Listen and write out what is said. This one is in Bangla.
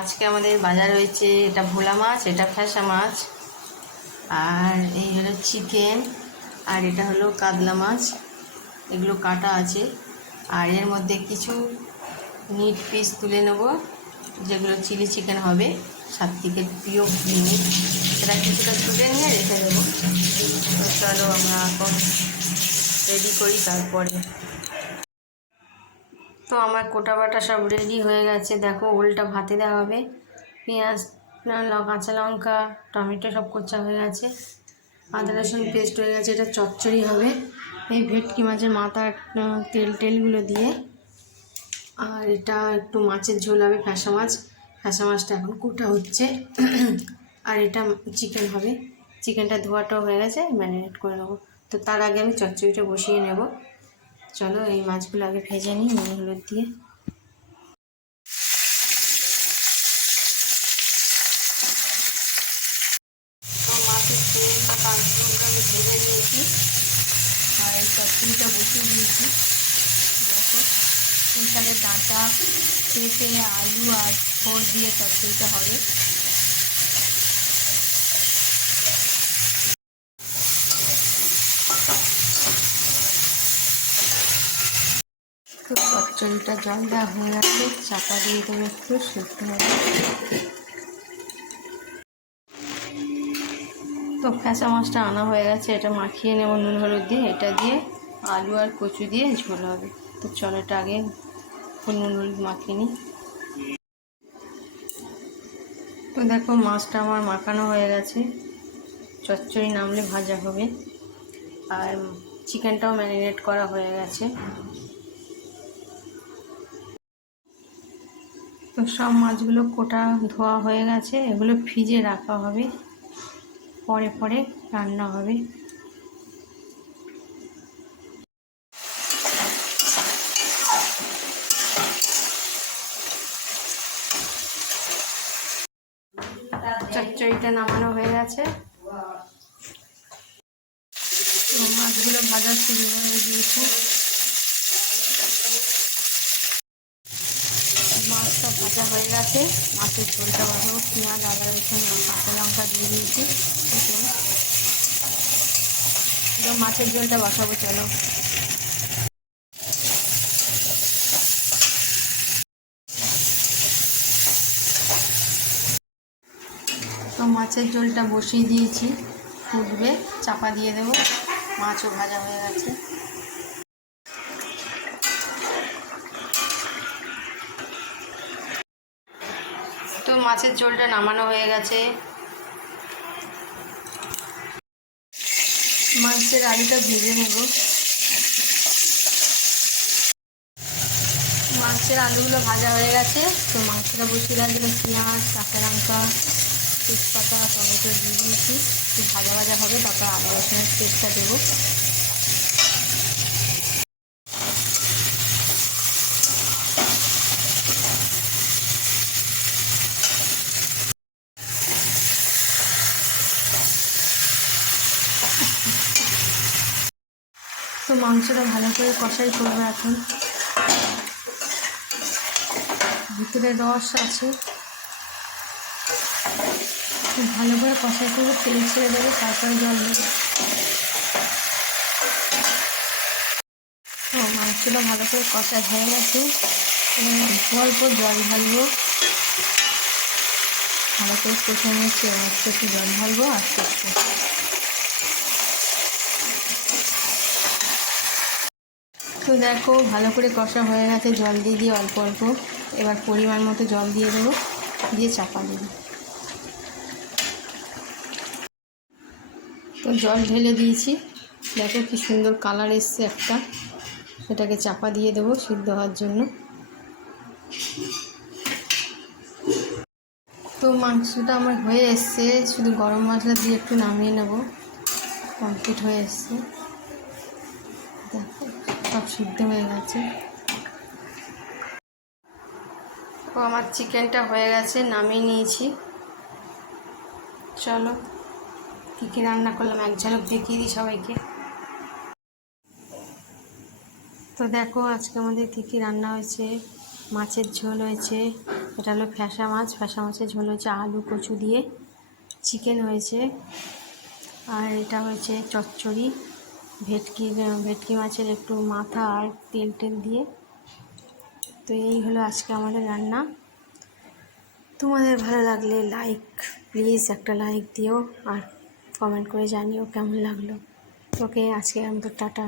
আজকে আমাদের বাজার হয়েছে এটা ভোলা মাছ, এটা ফ্যাসা মাছ, আর এই হলো চিকেন, আর এটা হলো কাতলা মাছ। এগুলো কাটা আছে, আর এর মধ্যে কিছু মিট পিস তুলে নেব, যেগুলো চিলি চিকেন হবে, সাত্বিকের প্রিয় জিনিস। সেটা কিছুটা তুলে নিয়ে রেখে দেবো। তো চলো আমরা এখন রেডি করি। তারপরে তো আমার কোটা বাটা সব রেডি হয়ে গেছে। দেখো, ওলটা ভাতে দেওয়া হবে, পেঁয়াজ, কাঁচা লঙ্কা, টমেটো সব কোচা হয়ে গেছে, আদা রসুন পেস্ট হয়ে গেছে। এটা চচ্চড়ি হবে এই ভেটকি মাছের মাথার তেলগুলো দিয়ে। আর এটা একটু মাছের ঝোল হবে, ফ্যাসা মাছ। ফ্যাসা মাছটা এখন কোটা হচ্ছে। আর এটা চিকেন হবে। চিকেনটা ধোয়াটাও হয়ে গেছে, ম্যারিনেট করে নেবো। তো তার আগে আমি চচ্চড়িটা বসিয়ে নেব। চলো এই মাছগুলো আগে ভেজে নিই নুন হলুদ দিয়ে। মাছের তেলটা আমি ভেজে নিয়েছি, আর এই চচ্চড়িটা বসিয়ে দিয়েছি। দেখো, এখানে ডাঁটা, পেঁপে, আলু আর ফোড় দিয়ে চচ্চড়িটা হবে। তো চচ্চড়িটা জল দেওয়া হয়ে গেছে, চাপা দিয়ে দেবো, একটু সেদ্ধ হবে। তো ফ্যাসা মাছটা আনা হয়ে গেছে, এটা মাখিয়ে নেব নুন হলুদ দিয়ে। এটা দিয়ে আলু আর কচু দিয়ে ঝোল হবে। তো চলো এটা আগে নুন হলুদ মাখিয়ে নিই। তো দেখো, মাছটা আমার মাখানো হয়ে গেছে, চচ্চড়ি নামলে ভাজা হবে, আর চিকেনটাও ম্যারিনেট করা হয়ে গেছে। তো সব মাছগুলো কোটা ধোয়া হয়ে গেছে, এগুলো ফ্রিজে রাখা হবে, পরে পরে রান্না হবে। চচ্চড়িটা নামানো হয়ে গেছে, মাছগুলো ভাজা শুরু করে দিয়েছি। মাছটা ভাজা হয়ে গেছে, মাছের ঝোলটা বসাবো। পেঁয়াজ, আদা রসুন, কাঁচা লঙ্কা দিয়ে দিয়েছি। মাছের ঝোলটা বসাবো, চলো। তো মাছের ঝোলটা বসিয়ে দিয়েছি, ফুটবে, চাপা দিয়ে দেবো। মাছও ভাজা হয়ে গেছে। তো মাছের ঝোলটা নামানো হয়ে গেছে। মাছের আলুটা ভেজে নেব। মাছের আলুগুলো ভাজা হয়ে গেছে। তো মাছটা বসিয়ে রাখলে পেঁয়াজ, কাঁচা লঙ্কা, তেজপাতা, টমেটো দিয়ে দিয়েছি। একটু ভাজা ভাজা হবে, তারপর আদা রসুনের পেস্টটা দেবো। তো মাংসটা ভালো করে কষাই করবো। এখন ভিতরে রস আছে, ভালো করে কষাই করবো, তেল ছেড়ে দেবো, তারপরে জল দেবো। তো মাংসটা ভালো করে কষা হয়ে গেছে, অল্প জল ঢালবো। ভালো করে কষে নিচ্ছি, একটু জল ঢালবো আর কষবো। তো দেখো, ভালো করে কষা হয়ে গেছে, জল দিয়ে দিয়ে অল্প অল্প। এবার পরিমাণ মতো জল দিয়ে দেবো, দিয়ে চাপা দেবো। তো জল ঢেলে দিয়েছি, দেখো কি সুন্দর কালার এসছে একটা। এটাকে চাপা দিয়ে দেবো সিদ্ধ হওয়ার জন্য। তো মাংসটা আমার হয়ে এসছে, শুধু গরম মশলা দিয়ে একটু নামিয়ে নেব। কমপ্লিট হয়ে এসছে, দেখো সব সিদ্ধ হয়ে গেছে। তো আমার চিকেনটা হয়ে গেছে, নামিয়ে নিয়েছি। চলো কী কী রান্না করলাম এক ঝলক দেখিয়ে দিই সবাইকে। তো দেখো আজকে আমাদের কী কী রান্না হয়েছে। মাছের ঝোল হয়েছে, এটা হলো ফ্যাসা মাছ। ফ্যাসা মাছের ঝোল হচ্ছে আলু কচু দিয়ে, চিকেন হয়েছে, আর এটা হচ্ছে চচ্চড়ি ভেটকি মাছের একটু মাথা আর তেল টেল দিয়ে। তো এই হলো আজকে আমাদের রান্না। তোমাদের ভালো লাগলে প্লিজ একটা লাইক দিও আর কমেন্ট করে জানিও কেমন লাগলো। ওকে, আজকে আমাদের টাটা।